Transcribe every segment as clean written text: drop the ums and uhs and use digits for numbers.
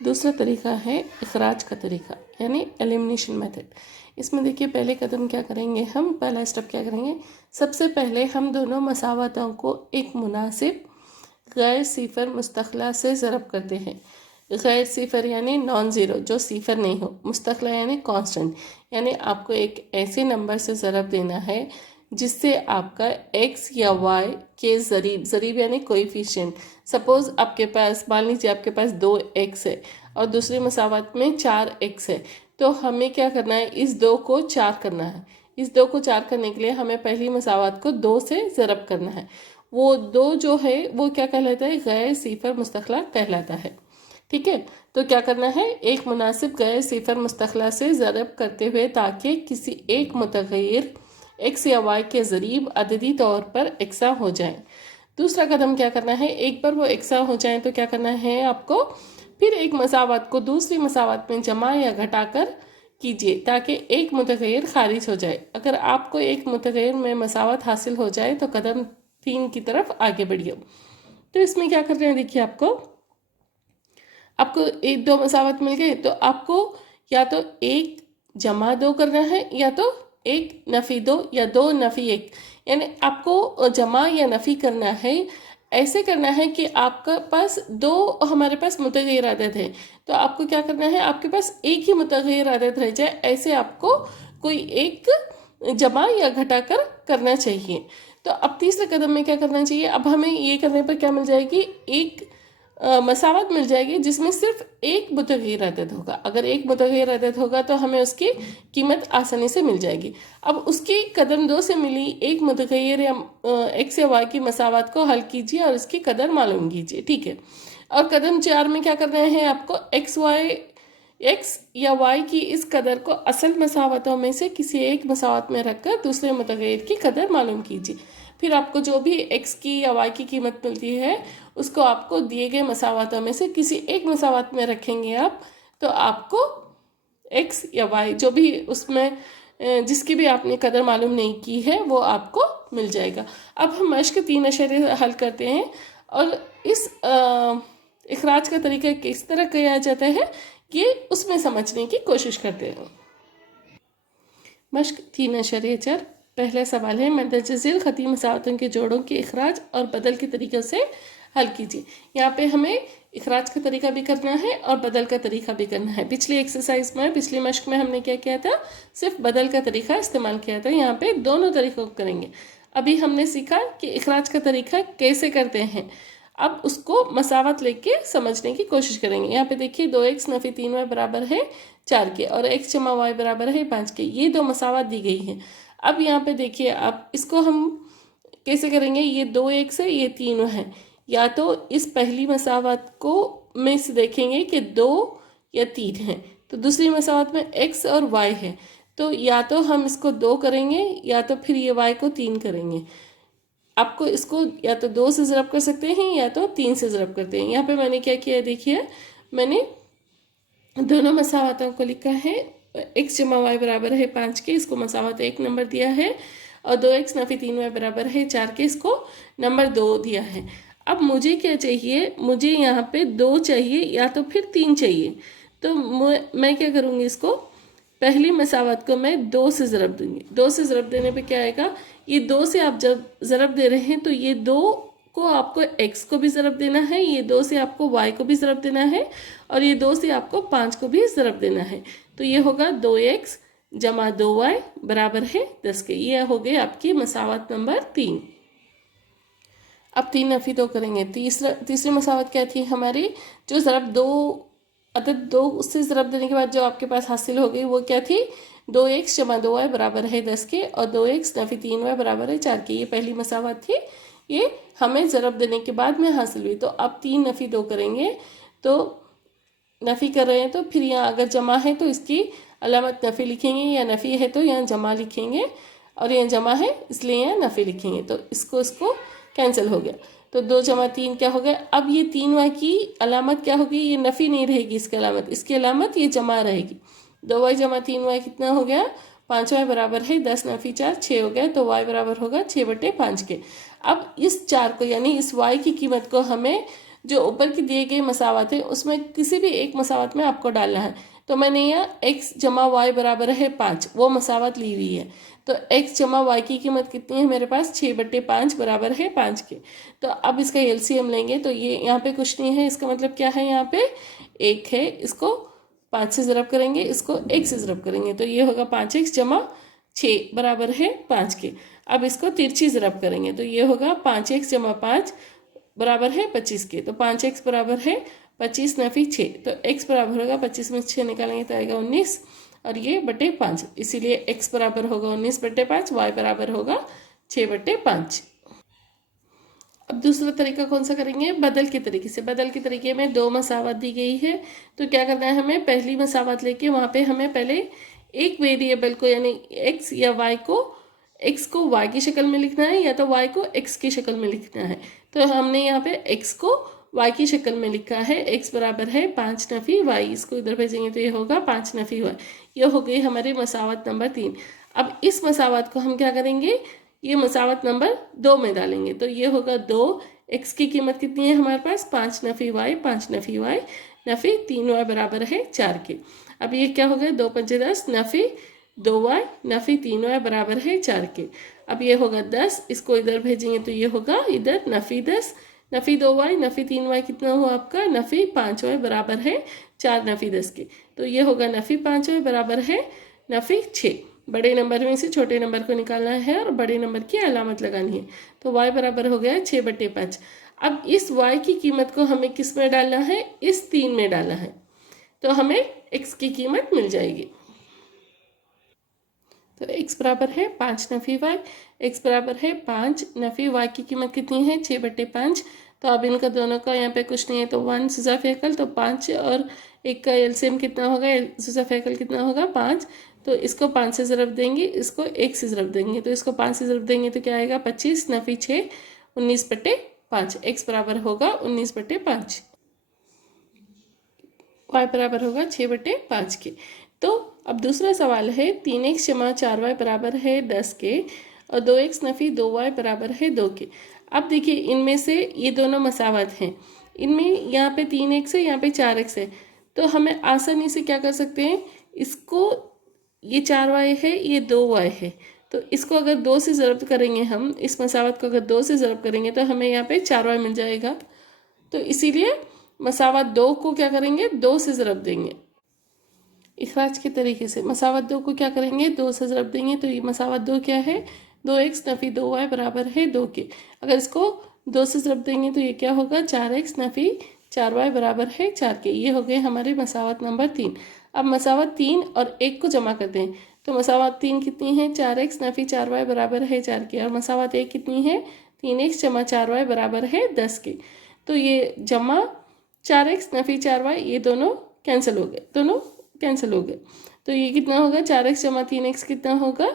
दूसरा तरीका है इखराज का तरीका यानी एलिमिनेशन मेथड। इसमें देखिए पहले कदम क्या करेंगे, हम पहला स्टेप क्या करेंगे, सबसे पहले हम दोनों मसावतों को एक मुनासिब गैर सिफर मुस्तखला से ज़रब करते हैं। गैर सिफर यानी नॉन ज़ीरो, जो सिफर नहीं हो, मुस्तखला यानी कांस्टेंट, यानी आपको एक ऐसे नंबर से ज़रब देना है जिससे आपका x या y के ज़रीब यानी कोएफिशिएंट, सपोज़ आपके पास, मान लीजिए आपके पास 2x है और दूसरी मसावत में 4x है, तो हमें क्या करना है, इस 2 को 4 करना है। इस 2 को 4 करने के लिए हमें पहली मसावत को 2 से ज़रब करना है। वो 2 जो है वो क्या कहलाता है, गैर सिफर मुस्तखला कहलाता है। ठीक है, तो क्या करना है, एक मुनासिब गैर सिफर मुस्तखला से ज़रब करते हुए ताकि किसी एक मुतग़य्यर x या y के ज़रीब अददी तौर पर एक्सा हो जाए। दूसरा कदम क्या करना है, एक बार वो एक्सा हो जाए तो क्या करना है आपको, फिर एक मसावत को दूसरी मसावत में जमा या घटाकर कीजिए ताकि एक मुतग़य्यर खारिज हो जाए। अगर आपको एक मुतग़य्यर में मसावत हासिल हो जाए तो कदम 3 की तरफ आगे बढ़िए। तो इसमें क्या करना है, देखिए आपको एक दो मसावत मिल गए तो आपको या तो 1 जमा 2 करना है या तो 1 नफ़ी 2 या 2 नफ़ी 1, यानी आपको जमा या नफ़ी करना है। ऐसे करना है कि आपका पास 2 हमारे पास मुतग़य्यर आदत है, तो आपको क्या करना है, आपके पास एक ही मुतग़य्यर आदत रह जाए, ऐसे आपको कोई एक जमा या घटाकर करना चाहिए। तो अब तीसरे कदम में क्या करना चाहिए, अब हमें ये करने पर क्या मिल जाएगी, एक मसावत मिल जाएगी जिसमें सिर्फ एक मुतग़य्यर अदद होगा। अगर एक मुतग़य्यर अदद होगा तो हमें उसकी कीमत आसानी से मिल जाएगी। अब उसकी कदम 2 से मिली एक मुतग़य्यर या x या y की मसावत को हल कीजिए और इसकी कदर मालूम कीजिए। ठीक है, और कदम 4 में क्या करना है, आपको x या y की इस कदर को असल मसावतों में से किसी एक मसावत में रखकर दूसरे मुतग़य्यर की कदर मालूम कीजिए। फिर आपको जो भी x की या y की कीमत मिलती है उसको आपको दिए गए मसावतों में से किसी एक मसावत में रखेंगे आप, तो आपको x या y जो भी उसमें जिसकी भी आपने कदर मालूम नहीं की है वो आपको मिल जाएगा। अब हम मश्क 3 अशरे हल करते हैं और इस इखराज का तरीका किस तरह किया जाता है ये उसमें समझने की कोशिश करते हैं। मश्क 3 अशरे 4, पहला सवाल है, मंदरजा ज़ेल ख़ती मसावतों के जोड़ों के इखराज और बदल के तरीक़ों से हल कीजिए। यहाँ पे हमें इखराज का तरीका भी करना है और बदल का तरीका भी करना है। पिछली एक्सरसाइज में, पिछली मश्क में हमने क्या किया था, सिर्फ बदल का तरीका इस्तेमाल किया था। यहाँ पे दोनों तरीक़ों को करेंगे। अभी हमने सीखा कि इखराज का तरीका कैसे करते हैं, अब उसको मसावत लेके समझने की कोशिश करेंगे। यहाँ पे देखिए 2x नफ़ी 3y बराबर है 4 के और x जमा y बराबर है 5 के, ये दो मसावत दी गई है। अब यहाँ पे देखिए, अब इसको हम कैसे करेंगे, ये 2x है, ये 3 है, या तो इस पहली मसावत को में से देखेंगे कि 2 या 3 है, तो दूसरी मसावत में x और y है, तो या तो हम इसको 2 करेंगे या तो फिर ये y को 3 करेंगे। आपको इसको या तो 2 से ज़रब कर सकते हैं या तो 3 से ज़रब करते हैं। यहाँ पे मैंने क्या किया, देखिए मैंने दोनों मसावतों को लिखा है, x जमा y बराबर है 5 के, इसको मसावत 1 नंबर दिया है, और 2x नफ़ी 3y बराबर है 4 के, इसको नंबर 2 दिया है। अब मुझे क्या चाहिए, मुझे यहाँ पे 2 चाहिए या तो फिर 3 चाहिए, तो मैं क्या करूँगी, इसको पहली मसावत को मैं 2 से ज़रब दूँगी। 2 से ज़रब देने पे क्या आएगा, ये 2 से आप जब ज़रब दे रहे हैं तो ये 2 को आपको x को भी ज़रब देना है, ये 2 से आपको y को भी ज़रब देना है, और ये 2 से आपको 5 को भी ज़रब देना है। तो ये होगा 2x जमा 2y बराबर है 10 के। ये हो गई आपकी मसावत नंबर 3। अब 3 नफ़ी 2 करेंगे। तीसरी मसावत क्या थी हमारी, जो ज़रब 2 अदद 2 उससे ज़रब देने के बाद जो आपके पास हासिल हो गई वो क्या थी, 2x जमा 2y बराबर है 10 के और 2x नफ़ी 3y बराबर है 4 के। ये पहली मसावत थी, ये हमें ज़रब देने के बाद में हासिल हुई। तो अब 3 नफ़ी 2 करेंगे, तो नफ़ी कर रहे हैं तो फिर यहाँ अगर जमा है तो इसकी अलामत नफ़ी लिखेंगे, या नफ़ी है तो यहाँ जमा लिखेंगे, और यहाँ जमा है इसलिए यहाँ नफ़ी लिखेंगे, तो इसको कैंसिल हो गया। तो 2 जमा 3 क्या हो गया, अब ये 3y की अलामत क्या होगी, ये नफ़ी नहीं रहेगी, इसकी अलामत ये जमा रहेगी। 2y जमा 3y कितना हो गया, 5y बराबर है 10 नफ़ी 4 6 हो गया, तो y बराबर होगा 6/5 के। अब इस 4 को यानी इस y की कीमत को हमें जो ऊपर की दिए गए मसावत है उसमें किसी भी एक मसावत में आपको डालना है। तो मैंने यहाँ x जमा y बराबर है 5 वो मसावत ली हुई है। तो x जमा y की कीमत कितनी है मेरे पास 6/5 बराबर है 5 के। तो अब इसका एलसीएम लेंगे तो ये यहाँ पे कुछ नहीं है, इसका मतलब क्या है, यहाँ पे 1 है, इसको 5 से ज़रब करेंगे, इसको 1 से ज़रब करेंगे तो ये होगा 5x जमा 6 बराबर है 5 के। अब इसको तिरछी ज़रब करेंगे तो ये होगा 5x जमा 5 बराबर है 25 के। तो 5x बराबर है 25 नफी 6, तो x बराबर होगा 25 में 6 निकालेंगे तो आएगा 19 और ये बटे 5, इसीलिए x बराबर होगा 19/5, y बराबर होगा 6/5। अब दूसरा तरीका कौन सा करेंगे, बदल के तरीके से। बदल के तरीके में दो मसावत दी गई है तो क्या करना है हमें, पहली मसावत लेके वहाँ पे हमें पहले एक वेरिएबल को यानी x या y को x को y की शक्ल में लिखना है या तो y को x की शक्ल में लिखना है। तो हमने यहाँ पे x को y की शक्ल में लिखा है, x बराबर है 5 नफी y, इसको इधर भेजेंगे तो ये होगा 5 नफी y। ये हो गई हमारी मसावत नंबर 3। अब इस मसावत को हम क्या करेंगे, ये मसावत नंबर 2 में डालेंगे तो ये होगा 2, x की कीमत कितनी है हमारे पास 5 Nafi y, 5 Nafi y Nafi 3y बराबर है 4 के। अब ये क्या हो गया 2 पंचे 10 नफी 2y नफी 3y बराबर है 4 के। अब ये होगा 10, इसको इधर भेजेंगे तो ये होगा इधर नफी 10 नफी 2y नफी 3y कितना हुआ आपका नफी 5y बराबर है 4 नफी 10 के। तो ये होगा नफी 5y बराबर है नफी 6। बड़े नंबर में से छोटे नंबर को निकालना है और बड़े नंबर की अलामत लगानी है। तो y बराबर हो गया 6/5। अब इस y की कीमत को हमें किस में डालना है, इस 3 में डालना है, तो हमें x की कीमत मिल जाएगी। तो x बराबर है 5 नफी y, x बराबर है 5 नफी y की कीमत कितनी है 6/5। तो अब इनका दोनों का यहाँ पे कुछ नहीं है तो 1 सुजा फेकल, तो 5 और 1 का एलसीएम कितना होगा, सुजा फेकल कितना होगा 5। तो इसको 5 से ज़रब देंगे, इसको 1 से ज़रब देंगे, तो इसको 5 से ज़रब देंगे तो क्या आएगा 25 नफी 6 19/5। x बराबर होगा 19/5, y बराबर होगा 6/5 के। तो अब दूसरा सवाल है 3x जमा 4y बराबर है 10 के और 2x नफी 2y बराबर है 2 के। अब देखिए इनमें से ये दोनों मसावत हैं, इनमें यहाँ पे 3x है यहाँ पे 4x है, तो हमें आसानी से क्या कर सकते हैं, इसको ये 4y है ये 2y है, तो इसको अगर 2 से ज़रब करेंगे हम, इस मसावत को अगर 2 से ज़रब करेंगे तो हमें यहाँ पे 4y मिल जाएगा। तो इसीलिए मसावत 2 को क्या करेंगे 2 से ज़रब देंगे। इखराज के तरीके से मसावत 2 को क्या करेंगे 2 से ज़रब देंगे, तो ये मसावत 2 क्या है 2x नफी 2y बराबर है 2 के। अगर इसको 2 से ज़रब देंगे तो ये क्या होगा 4x नफी 4y बराबर है 4 के। ये हो गए हमारे मसावत नंबर 3। अब मसावत 3 और 1 को जमा कर दें तो मसावत 3 कितनी है 4x नफी 4y बराबर है 4 के, और मसावत 1 कितनी है 3x जमा 4y बराबर है 10 के। तो ये जमा 4x नफी 4y ये दोनों कैंसिल हो गए, दोनों कैंसिल हो गए। तो ये कितना होगा 4x जमा 3x कितना होगा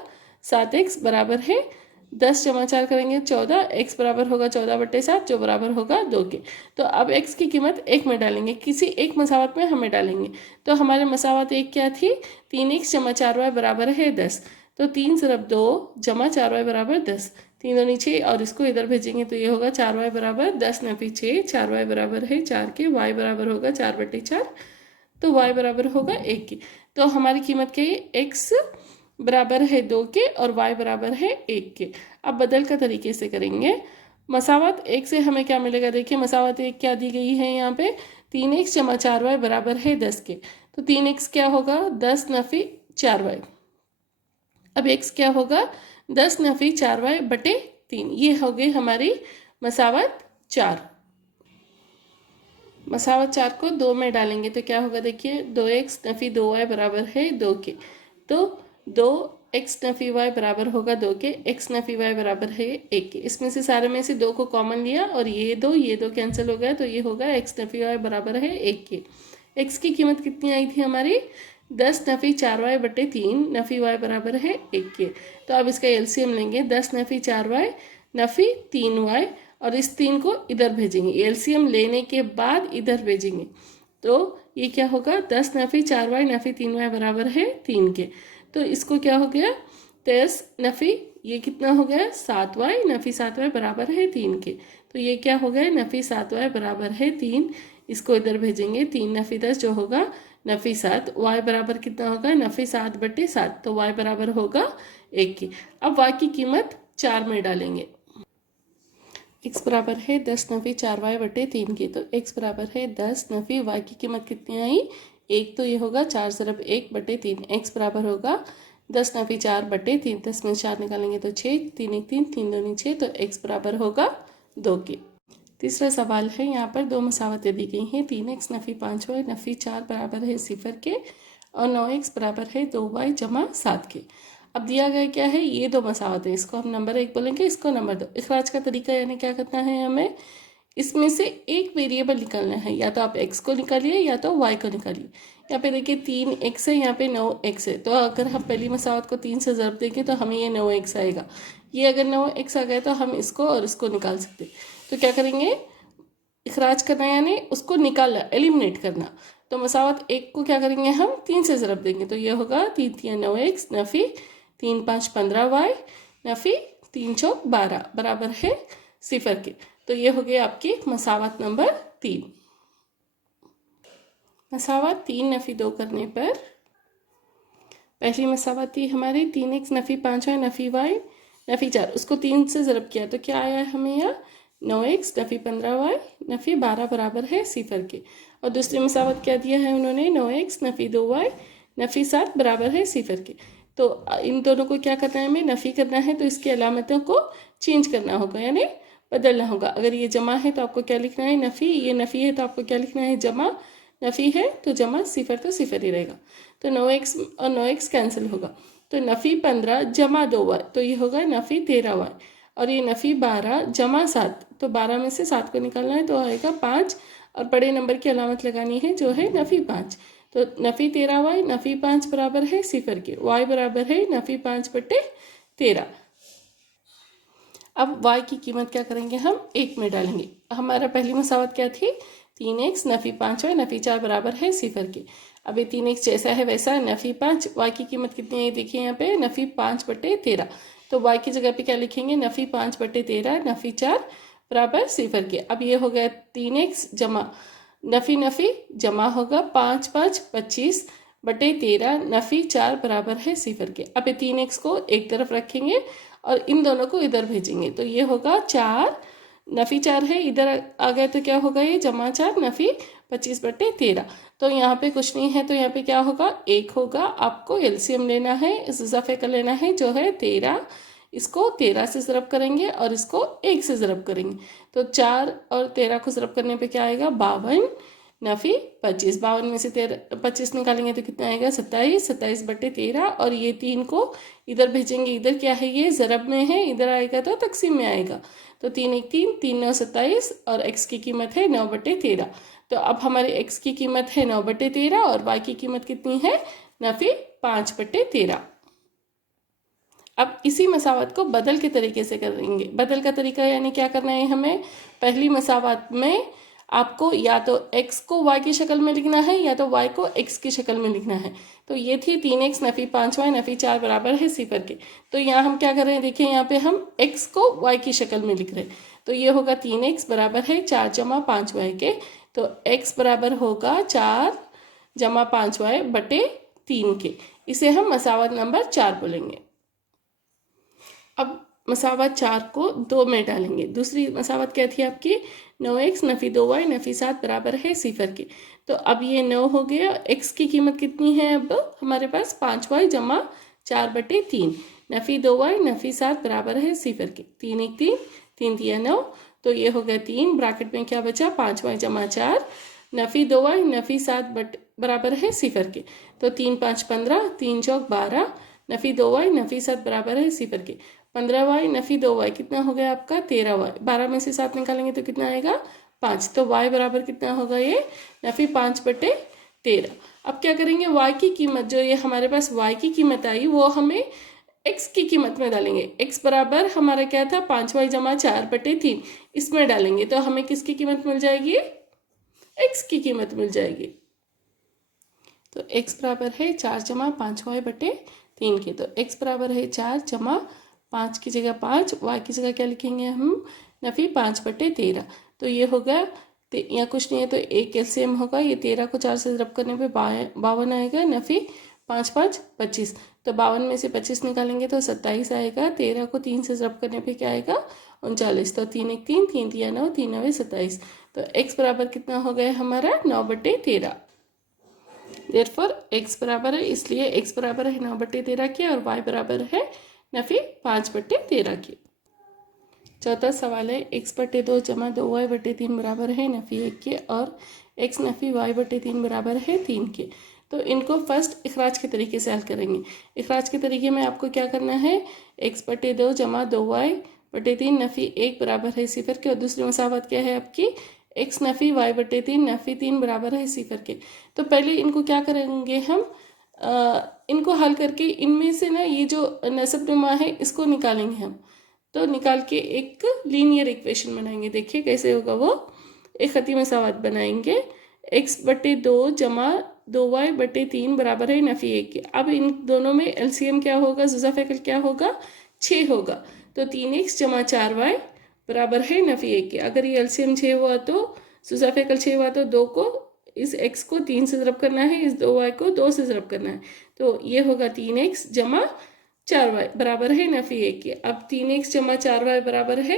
7x बराबर है 10 जमा 4 करेंगे 14, x बराबर होगा 14/7 जो बराबर होगा 2 के। तो अब x की कीमत 1 में डालेंगे, किसी एक मसावत में हमें डालेंगे। तो हमारे मसावत 1 क्या थी 3x जमा 4y बराबर है 10, तो 3 ज़रब 2 जमा 4y बराबर 10, 3 दूनी 6 और इसको इधर भेजेंगे तो ये होगा 4y बराबर 10 नफी 6, 4y बराबर है 4 के, y बराबर होगा 4/4, तो y बराबर होगा 1 की। तो हमारी कीमत क्या है x बराबर है 2 के और y बराबर है 1 के। अब बदल का तरीके से करेंगे, मसावत 1 से हमें क्या मिलेगा, देखिए मसावत 1 क्या दी गई है यहाँ पे 3x जमा 4y बराबर है 10 के, तो 3x क्या होगा 10 नफी 4y। अब x क्या होगा 10 नफी 4y बटे 3, ये हो गई हमारी मसावत 4। मसावत 4 को 2 में डालेंगे तो क्या होगा, देखिए 2x नफी 2y बराबर है 2 के, तो 2x नफी y बराबर होगा 2 के, x नफी y बराबर है 1 के। इसमें से सारे में से 2 को कॉमन लिया और ये दो कैंसिल हो गया, तो ये होगा x नफी y बराबर है 1 के। x की कीमत कितनी आई थी हमारी 10 नफी 4y बटे 3 नफी y बराबर है 1 के। तो अब इसका एलसीएम लेंगे 10 नफी 4y नफी 3y और इस 3 को इधर भेजेंगे, एलसीएम लेने के बाद इधर भेजेंगे तो ये क्या होगा 10 नफी 4y नफी 3y बराबर है 3 के। तो इसको क्या हो गया 10 नफी ये कितना हो गया 7y, नफी 7y बराबर है 3 के। तो ये क्या हो गया नफी 7y बराबर है 3। इसको इधर भेजेंगे, 3 नफी 10 जो होगा नफी 7। y बराबर कितना होगा नफी 7/7, तो y बराबर होगा 1 की। अब y की कीमत 4 में डालेंगे। x बराबर है 10 नफी 4y/3 की। तो x बराबर है 10 नफी y की कीमत कितनी आई 1, तो ये होगा 4 ज़रब 1/3। x बराबर होगा 10 नफी 4/3। 10 में 4 निकालेंगे तो 6, 3 1 3, 3 2 6, तो x बराबर होगा 2 की। तीसरा सवाल है, यहाँ पर दो मसावतें दी गई हैं। 3x नफी 5y नफी 4 बराबर है 0 के और 9x बराबर है 2y जमा 7 के। अब दिया गया क्या है, ये दो मसावत है, इसको हम नंबर 1 बोलेंगे, इसको नंबर 2। इखराज का तरीका यानी क्या करना है, हमें इसमें से एक वेरिएबल निकालना है, या तो आप x को निकालिए या तो y को निकालिए। यहाँ पे देखिए 3x है, यहाँ पे 9x है। तो अगर हम पहली मसावत को 3 से ज़रब देंगे तो हमें ये 9x आएगा। ये अगर 9x आ गया तो हम इसको और इसको निकाल सकते। तो क्या करेंगे, इखराज करना यानी उसको निकालना, एलिमिनेट करना। तो मसावत 1 को क्या करेंगे, हम 3 से ज़रब देंगे। तो ये होगा 3 3 9x नफ़ी 3 5 15y नफ़ी 3 4 12 बराबर है 0 के। तो ये हो गया आपकी मसावत नंबर 3। मसावत 3 नफ़ी 2 करने पर पहली मसावत थी हमारी 3x नफ़ी 5y नफ़ी y नफ़ी 4, उसको 3 से ज़रब किया तो क्या आया है हमें यहाँ 9x नफ़ी 15y नफ़ी 12 बराबर है 0 के। और दूसरी मसावत क्या दिया है उन्होंने 9x नफ़ी 2y नफ़ी 7 बराबर है 0 के। तो इन दोनों को क्या करना है, हमें नफ़ी करना है, तो इसकी अलामतों को चेंज करना होगा यानी बदलना होगा। अगर ये जमा है तो आपको क्या लिखना है नफ़ी, ये नफ़ी है तो आपको क्या लिखना है जमा, नफ़ी है तो जमा, 0 तो 0 ही रहेगा। तो 9x और 9x कैंसिल होगा, तो नफ़ी 15 जमा 2y तो ये होगा नफ़ी 13y, और ये नफ़ी 12 जमा 7, तो 12 में से 7 को निकालना है तो आएगा 5, और बड़े नंबर की अलामत लगानी है जो है नफ़ी 5। तो नफ़ी 13y नफ़ी 5 बराबर है 0 के, y बराबर है नफ़ी 5/13। अब y की कीमत क्या करेंगे, हम 1 में डालेंगे। हमारा पहली मसावत क्या थी 3x नफ़ी 5y नफ़ी 4 बराबर है 0 के। अब ये 3x जैसा है वैसा नफ़ी 5, y की कीमत कितनी है देखिए यहाँ पे नफ़ी 5/13। तो y की जगह पे क्या लिखेंगे नफ़ी 5/13 नफ़ी 4 बराबर 0 के। अब ये हो गया 3x जमा नफ़ी नफ़ी जमा होगा 5 5 25/13 नफ़ी 4 बराबर है 0 के। अब ये 3x को एक तरफ रखेंगे और इन दोनों को इधर भेजेंगे, तो ये होगा 4 नफ़ी 4 है, इधर आ गया तो क्या होगा ये जमा 4 नफ़ी 25/13। तो यहाँ पे कुछ नहीं है तो यहाँ पे क्या होगा 1 होगा। आपको एलसीएम लेना है, इजाफे का लेना है जो है 13, इसको 13 से ज़रब करेंगे और इसको 1 से ज़रब करेंगे। तो 4 और 13 को ज़रब करने पे क्या आएगा 52 नफ़ी 25। 52 में से 25 निकालेंगे तो कितना आएगा 27, 27/13, और ये 3 को इधर भेजेंगे, इधर क्या है ये ज़रब में है, इधर आएगा तो तकसीम में आएगा। तो 3 1 3, 3 9 27, और x की कीमत है 9/13। तो अब हमारे x की कीमत है 9/13 और y की कीमत कितनी है नफ़ी 5/13। अब इसी मसावत को बदल के तरीके से करेंगे। बदल का तरीका यानी क्या करना है, हमें पहली मसावत में आपको या तो x को y की शक्ल में लिखना है या तो y को x की शक्ल में लिखना है। तो ये थी 3x नफ़ी 5y नफ़ी 4 बराबर है 0 के। तो यहाँ हम क्या कर रहे हैं, देखिए यहाँ पे हम x को y की शक्ल में लिख रहे हैं। तो ये होगा 3x बराबर है 4 जमा 5y के। तो x बराबर होगा 4 जमा 5y/3 के। इसे हम मसावत नंबर 4 बोलेंगे। अब मसावत 4 को 2 में डालेंगे। दूसरी मसावत क्या थी आपकी 9x नफ़ी 2y नफ़ी 7 बराबर है 0 के। तो अब ये 9 हो गया, x की कीमत कितनी है अब हमारे पास 5y जमा 4/3 नफ़ी 2y नफ़ी 7 बराबर है 0 के। 3 1 3, 3 3 9, तो ये हो गया 3, ब्रैकेट में क्या बचा 5y जमा 4 नफ़ी 2y नफ़ी 7 बराबर है 0 के। तो 3 5 15, 3 4 12 नफ़ी 2y नफ़ी 7 बराबर है 0 के। 15y नफ़ी 2y कितना हो गया आपका 13y। 12 में से 7 निकालेंगे तो कितना आएगा 5। तो y बराबर कितना होगा ये नफ़ी 5/13। अब क्या करेंगे, y की कीमत जो ये हमारे पास y की कीमत आई वो हमें x की कीमत में डालेंगे। x बराबर हमारा क्या था 5y जमा 4/3, इसमें डालेंगे तो हमें किसकी कीमत मिल जाएगी, x की कीमत मिल जाएगी। तो x बराबर है 4 जमा 5y/3 के। तो x बराबर है 4 जमा 5 की जगह 5, y की जगह क्या लिखेंगे हम, नफ़ी 5/13। तो ये होगा, यहाँ कुछ नहीं है तो एक एलसीएम होगा, ये 13 को 4 से ज़रब करने पे 52 आएगा, नफ़ी 5 5 25। तो 52 में से 25 निकालेंगे तो 27 आएगा, 13 को 3 से ज़रब करने पे क्या आएगा, 39। तो 3 1 3, 3 3 9, 3 9 27। तो x बराबर कितना हो गया हमारा, 9/13। देयरफॉर x बराबर है, इसलिए x बराबर है 9/13 के और y बराबर है नफ़ी 5/13 के। चौथा सवाल है, x/2 जमा 2y/3 बराबर है नफ़ी 1 के और x नफ़ी y/3 बराबर है 3 के। तो इनको फर्स्ट इखराज के तरीके से हल करेंगे। इखराज के तरीके में आपको क्या करना है, x/2 जमा 2y/3 नफ़ी 1 बराबर है 0 के, और दूसरी मसावत क्या है आपकी, x नफ़ी y/3 नफ़ी 3 बराबर है 0 के। तो पहले इनको क्या करेंगे हम, इनको हल करके इनमें से ना ये जो नसब नुमा है इसको निकालेंगे हम। तो निकाल के एक लीनियर इक्वेशन बनाएंगे। देखिए कैसे होगा वो, एक खती मसावत बनाएंगे, x/2 जमा 2y/3 बराबर है नफ़ी 1 के। अब इन दोनों में एलसीएम क्या होगा, जुज़ा फ़ैकल क्या होगा, 6 होगा। तो 3x जमा 4y बराबर है नफ़ी 1 के। अगर ये एलसीएम 6 हुआ तो जुज़ा फ़ैकल 6 हुआ तो 2 को, इस x को 3 से ज़रब करना है, इस 2y को 2 से ज़रब करना है। तो ये होगा 3x जमा 4y बराबर है नफ़ी 1 के। अब 3x जमा 4y बराबर है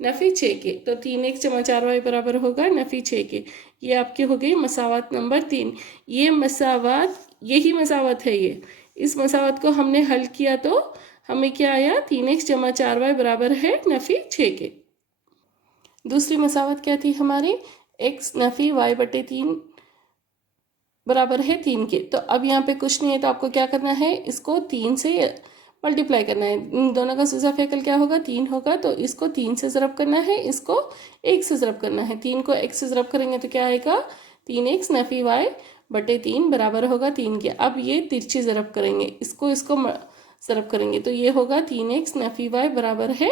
नफ़ी 6 के। तो 3x जमा 4y बराबर होगा नफ़ी 6 के। ये आपकी हो गई मसावत नंबर 3। ये मसावत, यही मसावत है ये। इस मसावत को हमने हल किया तो हमें क्या आया, 3x जमा 4y बराबर है नफ़ी 6 के। दूसरी मसावत क्या थी हमारी, x नफ़ी y/3 बराबर है 3 के। तो अब यहाँ पे कुछ नहीं है तो आपको क्या करना है, इसको 3 से मल्टीप्लाई करना है। इन दोनों का जुज़ा फ़ैकल क्या होगा, 3 होगा। तो इसको 3 से ज़रब करना है, इसको 1 से ज़रब करना है। 3 को 1 से ज़रब करेंगे तो क्या आएगा, 3x नफ़ी y/3 बराबर होगा 3 के। अब ये तिरछी ज़रब करेंगे, इसको ज़रब करेंगे तो ये होगा 3x नफ़ी y बराबर है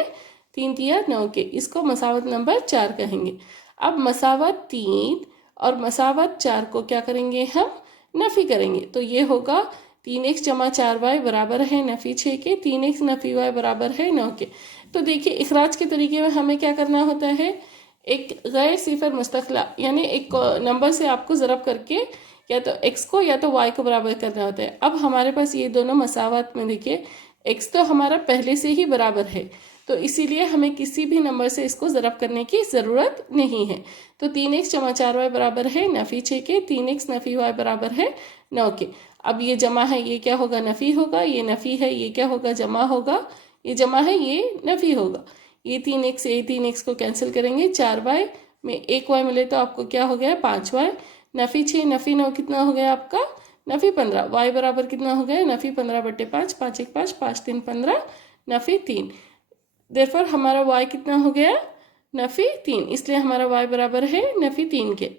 3 तिया 9 के। इसको मसावत नंबर 4 कहेंगे। अब मसावत 3 और मसावत 4 को क्या करेंगे हम, नफ़ी करेंगे। तो ये होगा 3x जमा 4y बराबर है नफ़ी 6 के, 3x नफ़ी y बराबर है 9 के। तो देखिए इखराज के तरीके में हमें क्या करना होता है, एक गैर सिफर मुस्तक़िला यानी एक नंबर से आपको ज़रब करके या तो x को या तो y को बराबर करना होता है। अब हमारे पास ये दोनों मसावत में देखिए x तो हमारा पहले से ही बराबर है, तो इसीलिए हमें किसी भी नंबर से इसको ज़रब करने की ज़रूरत नहीं है। तो 3x जमा 4y बराबर है नफ़ी 6 के, 3x नफ़ी y बराबर है 9 के। अब ये जमा है, ये क्या होगा, नफ़ी होगा। ये नफ़ी है, ये क्या होगा, जमा होगा। ये जमा है, ये नफ़ी होगा। ये 3x, ये 3x को कैंसिल करेंगे, 4y में 1y मिले तो आपको क्या हो गया, 5y। नफ़ी 6 नफ़ी 9 कितना हो गया आपका, नफ़ी 15। y बराबर कितना हो गया, नफ़ी 15/5, 5 1 5, 5 3 15, नफ़ी 3। देयरफॉर हमारा y कितना हो गया, नफ़ी 3, इसलिए हमारा y बराबर है नफ़ी 3 के।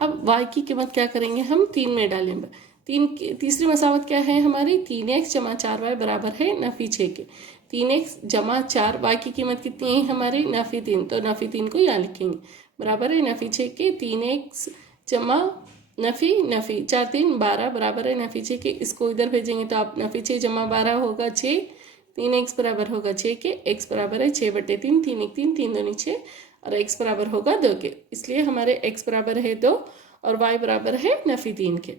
अब y की कीमत क्या करेंगे हम, 3 में डालेंगे। तीसरी मसावत क्या है हमारी, 3x जमा 4y बराबर है नफ़ी 6 के। 3x जमा 4, y की कीमत कितनी है हमारी, नफ़ी 3। तो नफ़ी 3 को यहाँ लिखेंगे, बराबर है नफ़ी 6 के। 3x जमा नफ़ी 4 3 12 बराबर है नफ़ी 6 के। इसको इधर भेजेंगे तो आप नफ़ी 6 जमा 12 होगा 6, 3x बराबर होगा 6 के। x बराबर है 6/3, 3 1 3, 3 2 6 और x बराबर होगा 2 के। इसलिए हमारे x बराबर है 2 और y बराबर है नफ़ी 3 के।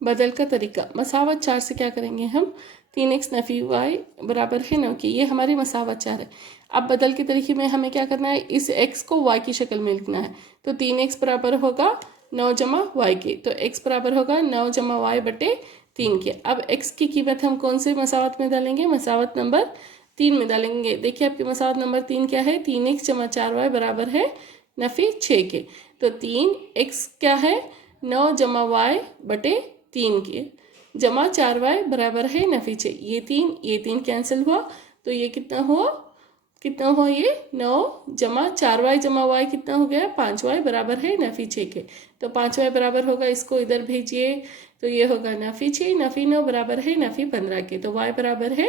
बदल का तरीका, मसावत 4 से क्या करेंगे हम, 3x नफ़ी y बराबर है 9 की। ये हमारी मसावत 4 है। अब बदल के तरीके में हमें क्या करना है, इस x को y की शक्ल में लिखना है। तो 3x बराबर होगा 9 जमा y के। तो x बराबर होगा 9 जमा y/3 के। अब x की कीमत हम कौन से मसावत में डालेंगे, मसावत नंबर 3 में डालेंगे। देखिए आपकी मसावत नंबर 3 क्या है, 3x जमा 4y बराबर है नफ़ी 6 के। तो 3x क्या है, 9 जमा y/3 के, जमा 4y बराबर है नफ़ी 6। ये 3 कैंसिल हुआ तो ये कितना हुआ, ये 9 जमा 4y जमा y कितना हो गया, 5y बराबर है नफ़ी 6 के। तो 5y बराबर होगा, इसको इधर भेजिए तो ये होगा नफ़ी 6, नफ़ी 9 बराबर है नफ़ी 15 के। तो y बराबर है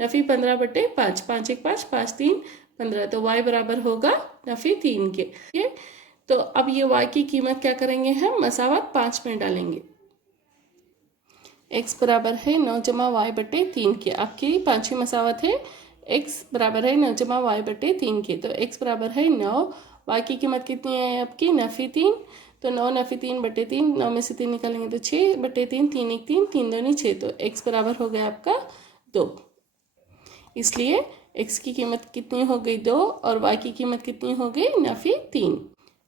नफ़ी 15/5, 5 1 5, 5 3 15। तो y बराबर होगा नफ़ी 3 के। तो अब ये y की कीमत क्या करेंगे हम, मसावत 5 में डालेंगे। x बराबर है 9 जमा y/3 के। आपकी पाँचवीं मसावत है x बराबर है 9 जमा y बटे 3 के। तो x बराबर है 9, y की कीमत कितनी है आपकी नफ़ी 3, तो 9 नफ़ी 3 बटे 3, 9 में से 3 निकालेंगे तो 6 बटे 3, 3 1 3, 3 2 6, तो x बराबर हो गया आपका 2। इसलिए x की कीमत कितनी हो गई 2 और y की कीमत कितनी हो गई नफ़ी 3।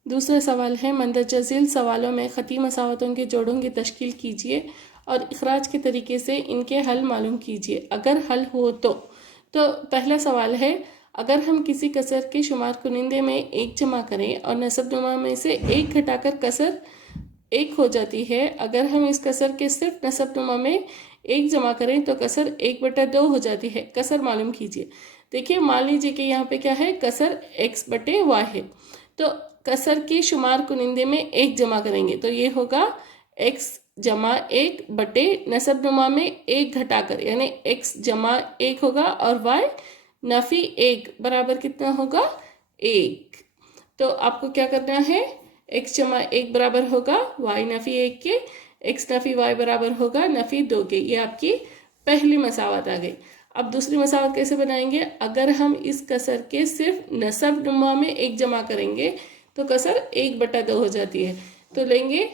दूसरा सवाल है मंदरजा झील सवालों में ख़ती मसावतों के जोड़ों की तश्कील कीजिए और इखराज के तरीके से इनके हल मालूम कीजिए अगर हल हो तो पहला सवाल है, अगर हम किसी कसर के शुमार कुनिंदे में 1 जमा करें और नसब नुमा में से 1 घटाकर कसर 1 हो जाती है, अगर हम इस कसर के सिर्फ नसब नुमा में 1 जमा करें तो कसर 1/2 हो जाती है। कसर मालूम कीजिए। देखिए मान लीजिए कि यहाँ पे क्या है, कसर x बटे y है, तो कसर के शुमार कुनिंदे में 1 जमा करेंगे तो ये होगा x जमा 1 बटे नसब नुमा में 1 घटाकर, यानी x जमा 1 होगा और y नफ़ी 1 बराबर कितना होगा 1। तो आपको क्या करना है, x जमा 1 बराबर होगा y नफ़ी 1 के, x नफ़ी y बराबर होगा नफ़ी 2 के। ये आपकी पहली मसावत आ गई। अब दूसरी मसावत कैसे बनाएंगे, अगर हम इस कसर के सिर्फ नसब नुमा में 1 जमा करेंगे तो कसर 1/2 हो जाती है। तो लेंगे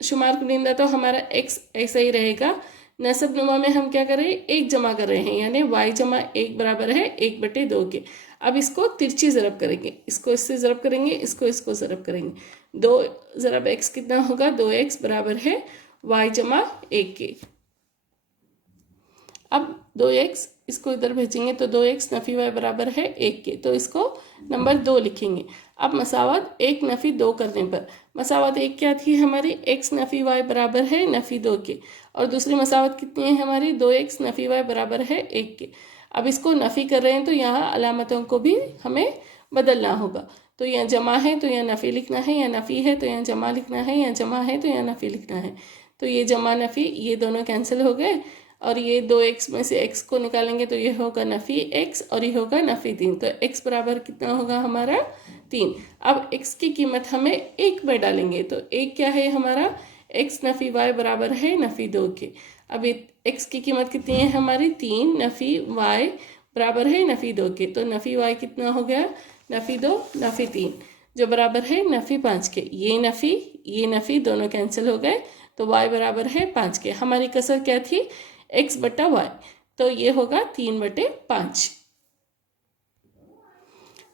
शुमार कुनिंदा तो हमारा x ऐसा ही रहेगा, नसब नुमा में हम क्या कर रहे हैं 1 जमा कर रहे हैं, यानी y जमा 1 बराबर है 1/2 के। अब इसको तिरछी ज़रब करेंगे, इसको इससे ज़रब करेंगे, इसको ज़रब करेंगे। 2 ज़रब x कितना होगा, 2x बराबर है y जमा 1 के। अब 2x इसको इधर भेजेंगे तो 2x नफ़ी y बराबर है 1 के, तो इसको नंबर 2 लिखेंगे। अब मसावत 1 नफ़ी 2 करने पर, मसावत 1 क्या थी हमारी, x नफ़ी y बराबर है नफ़ी 2 के, और दूसरी मसावत कितनी है हमारी 2x नफ़ी y बराबर है 1 के। अब इसको नफ़ी कर रहे हैं तो यहाँ अलामतों को भी हमें बदलना होगा। तो यहाँ जमा है तो यहाँ नफ़ी लिखना है, या नफ़ी है तो यहाँ जमा लिखना है, या जमा है तो यहाँ नफ़ी लिखना है। तो ये जमा नफ़ी ये दोनों कैंसिल हो गए, और ये 2x में से x को निकालेंगे तो ये होगा नफ़ी x और ये होगा नफ़ी 3। तो x बराबर कितना होगा हमारा 3। अब x की कीमत हमें 1 में डालेंगे तो 1 क्या है हमारा, x नफ़ी y बराबर है नफ़ी 2 के। अब x की कीमत कितनी है हमारी 3, नफ़ी y बराबर है नफ़ी 2 के, तो नफ़ी y कितना हो गया नफ़ी 2 नफ़ी 3 जो बराबर है नफ़ी 5 के। ये नफ़ी दोनों कैंसिल हो गए तो y बराबर है 5 के। हमारी कसर क्या थी x बटा y, तो ये होगा 3/5।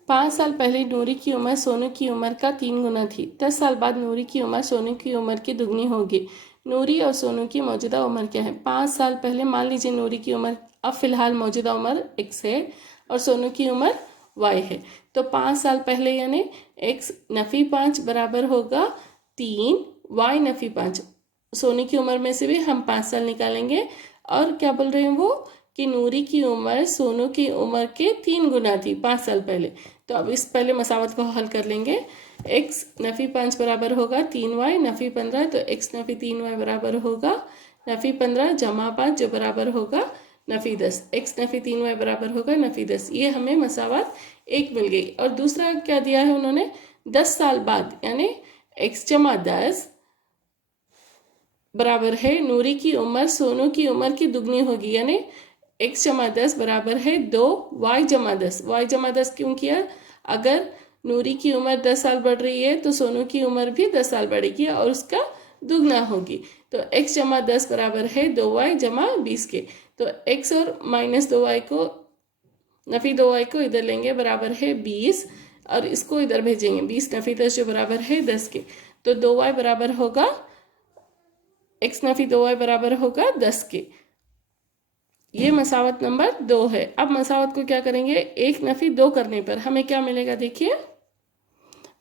5 साल पहले नूरी की उम्र सोनू की उम्र का 3 गुना थी। 10 साल बाद नूरी की उम्र सोनू की उम्र की दुगनी होगी। नूरी और सोनू की मौजूदा उम्र क्या है। 5 साल पहले मान लीजिए नूरी की उम्र अब फ़िलहाल मौजूदा उम्र x है और सोनू की उम्र y है। तो 5 साल पहले यानी x नफ़ी 5 बराबर होगा 3, y नफ़ी 5। सोनू की उम्र में से भी हम 5 साल निकालेंगे, और क्या बोल रहे हैं वो कि नूरी की उम्र सोनू की उम्र के 3 गुना थी 5 साल पहले। तो अब इस पहले मसावत को हल कर लेंगे। x नफ़ी 5 बराबर होगा 3y नफ़ी 15, तो x नफ़ी 3y बराबर होगा नफ़ी 15 जमा 5 जो बराबर होगा नफ़ी 10। x नफ़ी 3y बराबर होगा नफ़ी 10। ये हमें मसावत 1 मिल गई। और दूसरा क्या दिया है उन्होंने, 10 साल बाद यानी x जमा 10 बराबर है नूरी की उम्र सोनू की उम्र की दुगनी होगी, यानी x जमा 10 बराबर है 2 y जमा 10। y जमा 10 क्यों किया, अगर नूरी की उम्र 10 साल बढ़ रही है तो सोनू की उम्र भी 10 साल बढ़ेगी और उसका दुगना होगी। तो x जमा 10 बराबर है 2y जमा 20 के। तो x और माइनस 2y को नफ़ी 2y को इधर लेंगे बराबर है 20, और इसको इधर भेजेंगे 20 नफ़ी 10 जो बराबर है 10 के। तो 2y बराबर होगा x नफ़ी 2y बराबर होगा 10 के। ये मसावत नंबर 2 है। अब मसावत को क्या करेंगे, 1 नफ़ी 2 करने पर हमें क्या मिलेगा, देखिए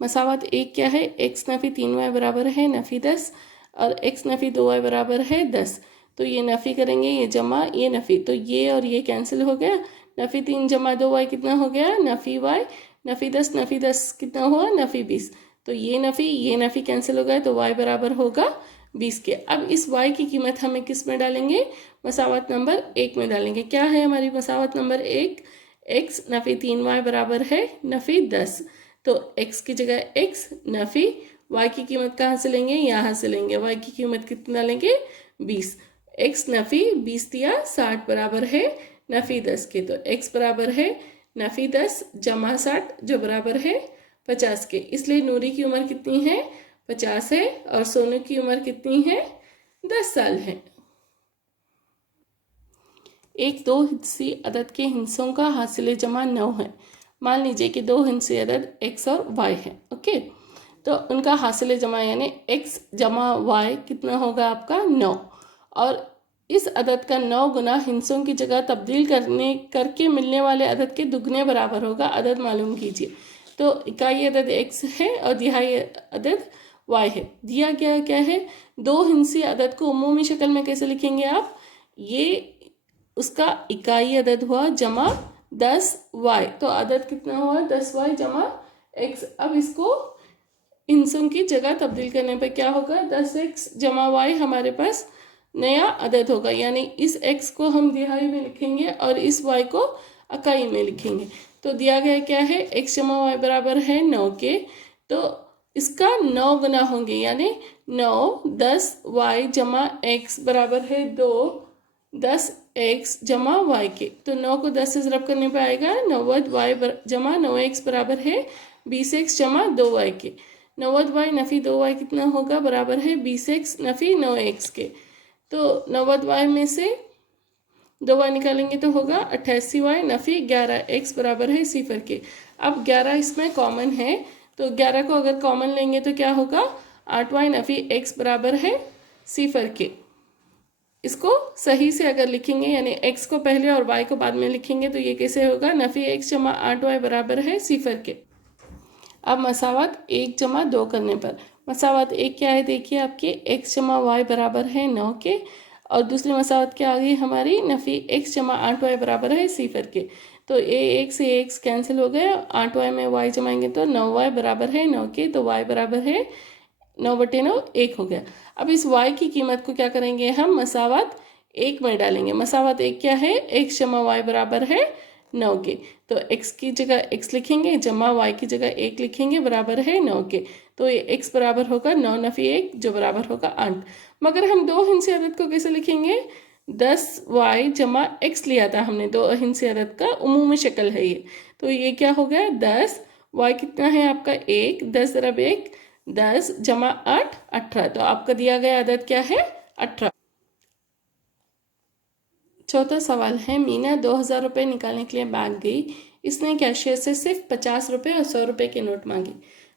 मसावत 1 क्या है, x नफ़ी 3y बराबर है नफ़ी 10 और x नफ़ी 2y बराबर है 10। तो ये नफ़ी करेंगे, ये जमा ये नफ़ी, तो ये और ये कैंसिल हो गया। नफ़ी 3 जमा 2y कितना हो गया नफ़ी y, नफ़ी 10 कितना हुआ नफ़ी 20। तो ये नफ़ी कैंसिल हो गया तो y बराबर होगा 20 के। अब इस y की कीमत हमें किस में डालेंगे, मसावत नंबर 1 में डालेंगे। क्या है हमारी मसावत नंबर 1, x नफ़ी 3y बराबर है नफ़ी 10। तो x की जगह x नफ़ी y की कीमत कहाँ से लेंगे, यहाँ से लेंगे। y की कीमत कितना लेंगे 20, x नफ़ी 20 दिया 60 बराबर है नफ़ी 10 के। तो x बराबर है नफ़ी 10 जमा 60 जो बराबर है 50 के। इसलिए नूरी की उम्र कितनी है 50 है और सोनू की उम्र कितनी है 10 साल है। एक दो हिस्सी अदद के हिस्सों का हासिल जमा 9 है। मान लीजिए कि दो हिस्सी अदद x और y है। ओके, तो उनका हासिल जमा यानी x जमा y कितना होगा आपका 9, और इस अदद का 9 गुना हिस्सों की जगह तब्दील करके मिलने वाले अदद के दुगने बराबर होगा। अदद मालूम कीजिए। तो इकाई अदद x है और दिहाई अदद y है। दिया गया क्या है, दो हिस्सी अदद को उमूमी शक्ल में कैसे लिखेंगे आप, ये उसका इकाई अदद हुआ जमा 10y, तो अदद कितना हुआ 10y जमा x। अब इसको हिस्सों की जगह तब्दील करने पर क्या होगा 10x जमा y हमारे पास नया अदद होगा, यानी इस x को हम दिहाई में लिखेंगे और इस y को इकाई में लिखेंगे। तो दिया गया क्या है x जमा y बराबर है 9 के, तो इसका 9 गुना होंगे यानी 9 10y जमा x बराबर है 2 10x जमा y के। तो 9 को 10 से ज़रब करने पर आएगा 90y जमा 9x बराबर है 20x जमा 2y के। 90y नफ़ी 2y कितना होगा बराबर है 20x नफ़ी 9x के। तो 90y में से 2y निकालेंगे तो होगा 88y नफ़ी 11x बराबर है 0 के। अब 11 इसमें कॉमन है, तो 11 को अगर कॉमन लेंगे तो क्या होगा 8y नफ़ी x बराबर है 0 के। इसको सही से अगर लिखेंगे यानी x को पहले और y को बाद में लिखेंगे तो ये कैसे होगा नफ़ी x जमा 8y बराबर है 0 के। अब मसावत 1 जमा 2 करने पर मसावत 1 क्या है देखिए आपके x जमा y बराबर है 9 के, और दूसरी मसावत क्या आ गई हमारी नफ़ी x जमा 8y बराबर है 0 के। तो ये 1 से x कैंसिल हो गए, 8y में y जमाएंगे तो 9y बराबर है 9 के, तो y बराबर है 9/9 1 हो गया। अब इस y की कीमत को क्या करेंगे हम मसावत 1 में डालेंगे। मसावत 1 क्या है x जमा y बराबर है 9 के, तो x की जगह x लिखेंगे जमा y की जगह 1 लिखेंगे बराबर है 9 के। तो ये x बराबर होगा 9 नफ़ी 1 जो बराबर होगा 8। मगर हम दो हिस्से अदद को कैसे लिखेंगे 10y जमा x लिया था हमने, दो हिस्से अदद का उमूमी शक्ल है ये। तो ये क्या हो गया 10 y कितना है आपका 1 10 ज़रब 1 10 जमा 8 18, तो आपका दिया गया अदद क्या है 18। चौथा सवाल है मीना 2000 रुपये निकालने के लिए बैंक गई। इसने कैशियर से सिर्फ 50 रुपये और 100 रुपये के नोट मांगे।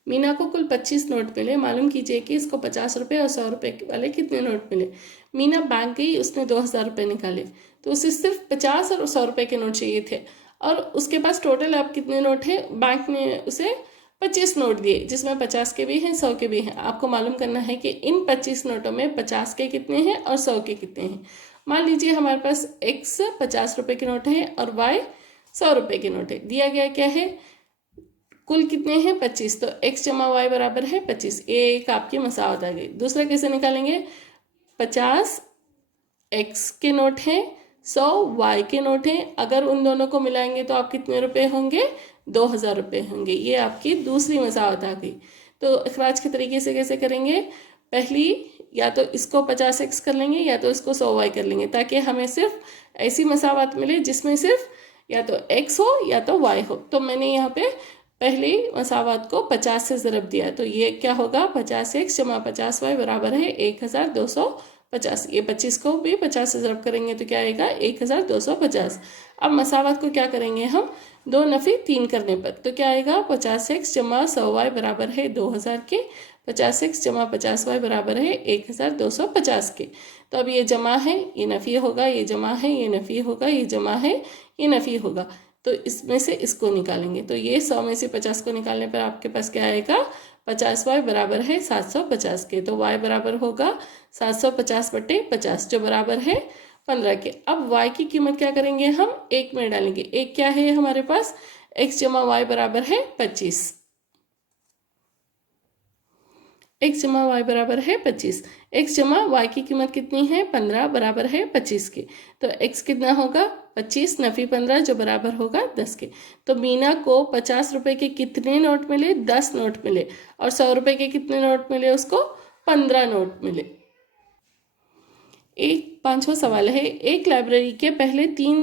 मीना को कुल 25 नोट मिले। मालूम कीजिए कि इसको 50 रुपये और 100 रुपये वाले कितने नोट मिले। मीना बैंक गई, उसने 2000 रुपये निकाले, तो उसे सिर्फ 50 और 100 रुपये के नोट चाहिए थे, और उसके पास टोटल अब कितने नोट हैं। बैंक ने उसे 25 नोट दिए जिसमें 50 के भी हैं 100 के भी हैं। आपको मालूम करना है कि इन 25 नोटों में 50 के कितने हैं और 100 के कितने हैं। मान लीजिए हमारे पास x 50 रुपये के नोट है और y 100 रुपये के नोट है। दिया गया क्या है कुल कितने हैं 25, तो x जमा y बराबर है 25। ये एक आपकी मसावत आ गई। दूसरा कैसे निकालेंगे 50 x के नोट हैं 100 y के नोट हैं, अगर उन दोनों को मिलाएंगे तो आप कितने रुपए होंगे 2000 रुपये होंगे। ये आपकी दूसरी मसावत आ गई। तो अखराज के तरीके से कैसे करेंगे, पहली या तो इसको 50x कर लेंगे या तो इसको 100y कर लेंगे, ताकि हमें सिर्फ ऐसी मसावत मिले जिसमें सिर्फ या तो x हो या तो y हो। तो मैंने यहाँ पे पहली मसावत को 50 से ज़रब दिया, तो ये क्या होगा 50x जमा 50y बराबर है 1250। ये 25 को भी 50 से ज़रब करेंगे तो क्या आएगा 1250। अब मसावत को क्या करेंगे हम 2 नफ़ी 3 करने पर, तो क्या आएगा 50x जमा 100y बराबर है 2000 के, 50x जमा 50y बराबर है 1250 के। तो अब ये जमा है ये नफ़ी होगा, ये जमा है ये नफ़ी होगा, ये जमा है ये नफ़ी होगा, तो इसमें से इसको निकालेंगे। तो ये 100 में से 50 को निकालने पर आपके पास क्या आएगा 50y बराबर है 750 के। तो y बराबर होगा 750/50 जो बराबर है 15 के। अब y की कीमत क्या करेंगे हम 1 में डालेंगे। 1 क्या है हमारे पास x जमा y बराबर है 25। x जमा y बराबर है 25। x जमा y की कीमत कितनी है 15 बराबर है 25 के। तो x कितना होगा 25 नफ़ी 15 जो बराबर होगा 10 के। तो मीना को 50 रुपये के कितने नोट मिले 10 नोट मिले, और 100 रुपये के कितने नोट मिले उसको 15 नोट मिले। एक 5वां सवाल है एक लाइब्रेरी के पहले 3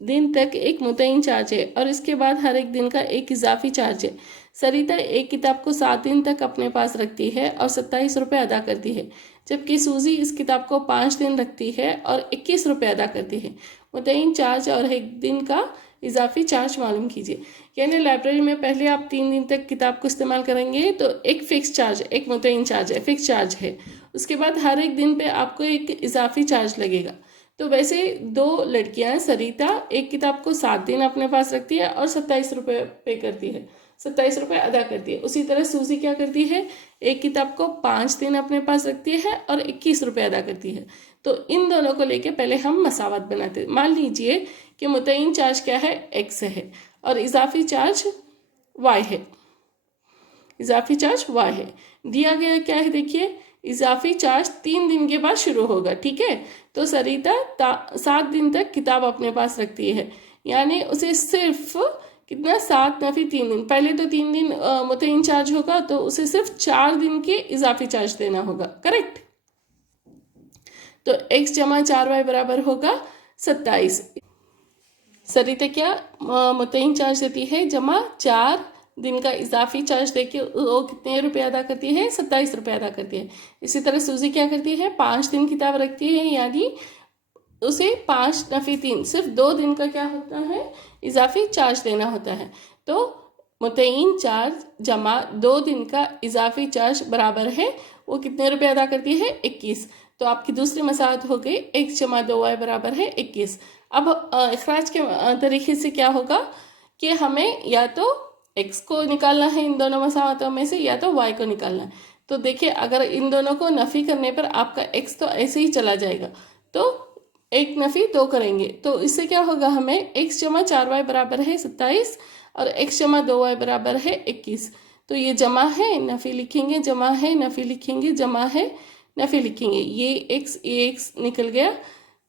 दिन तक एक मुतय्यन चार्ज है और इसके बाद हर एक दिन का एक इजाफी चार्ज है। सरिता एक किताब को 7 दिन तक अपने पास रखती है और 27 रुपये अदा करती है, जबकि सूजी इस किताब को 5 दिन रखती है और 21 रुपये अदा करती है। मुतय्यन चार्ज और एक दिन का इजाफी चार्ज मालूम कीजिए। यानी लाइब्रेरी में पहले आप 3 दिन तक किताब को इस्तेमाल करेंगे तो एक फ़िक्स चार्ज, एक मुतय्यन चार्ज है, फ़िक्स चार्ज है। उसके बाद हर एक दिन पे आपको एक इजाफी चार्ज लगेगा। तो वैसे 2 लड़कियां, सरिता एक किताब को 7 दिन अपने पास रखती है और 27 रुपये पे करती है, 27 रुपये अदा करती है। उसी तरह सूजी क्या करती है, एक किताब को 5 दिन अपने पास रखती है और 21 रुपये अदा करती है। तो इन दोनों को लेके पहले हम मसावत बनाते हैं। मान लीजिए कि मुतय्यन चार्ज क्या है, x है और इजाफी चार्ज y है। इजाफी चार्ज y है। दिया गया क्या है, देखिए इजाफी चार्ज 3 दिन के बाद शुरू होगा, ठीक है। तो सरिता 7 दिन तक किताब अपने पास रखती है, यानी उसे सिर्फ कितना, 7 नफी 3 दिन, पहले तो 3 दिन मुतय्यन चार्ज होगा तो उसे सिर्फ 4 दिन के इजाफी चार्ज देना होगा, करेक्ट। तो x जमा 4y बराबर होगा 27। सरिता क्या मुतय्यन चार्ज देती है, जमा 4 दिन का इजाफी चार्ज देके वो कितने रुपये अदा करती है, 27 रुपये अदा करती है। इसी तरह सूजी क्या करती है, 5 दिन किताब रखती है, यानी उसे 5 नफी 3, सिर्फ 2 दिन का क्या होता है, इजाफी चार्ज देना होता है। तो मुतय्यन चार्ज जमा 2 दिन का इजाफी चार्ज बराबर है, वो कितने रुपये अदा करती है, 21। तो आपकी दूसरी मसावत हो गई, x जमा 2y बराबर है 21। अब इखराज के तरीके से क्या होगा कि हमें या तो x को निकालना है इन दोनों मसावतों में से, या तो y को निकालना है। तो देखिए अगर इन दोनों को नफ़ी करने पर आपका x तो ऐसे ही चला जाएगा, तो 1 नफ़ी 2 करेंगे तो इससे क्या होगा, हमें x जमा 4y बराबर है 27 और x जमा 2y बराबर है 21। तो ये जमा है, नफ़ी लिखेंगे, जमा है, नफ़ी लिखेंगे, जमा है, नफ़ी लिखेंगे। ये x निकल गया,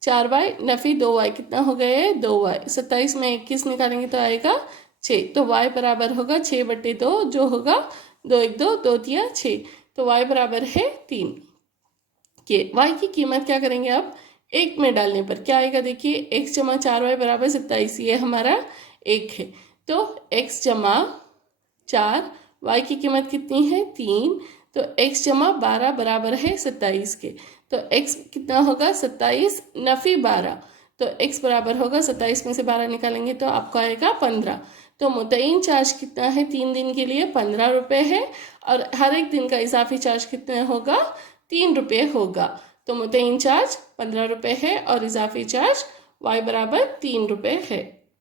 4y नफ़ी 2y कितना हो गया है, 2y। 27 में 21 निकालेंगे तो आएगा 6। तो y बराबर होगा 6/2, जो होगा 2 1 2 2 3 6। तो y बराबर है 3 के। y की कीमत क्या करेंगे, अब 1 में डालने पर क्या आएगा, देखिए x जमा 4y बराबर 27, ये हमारा 1 है। तो x जमा 4, y की कीमत कितनी है, 3। तो x जमा 12 बराबर है 27 के। तो x कितना होगा, 27 नफ़ी 12। तो x बराबर होगा 27 में से 12 निकालेंगे तो आपको आएगा 15। तो मुतय्यन चार्ज कितना है, 3 दिन के लिए 15 रुपये है और हर एक दिन का इजाफी चार्ज कितना होगा, 3 रुपये होगा। तो मुतय्यन चार्ज 15 रुपये है और इजाफी चार्ज y बराबर 3 रुपये है।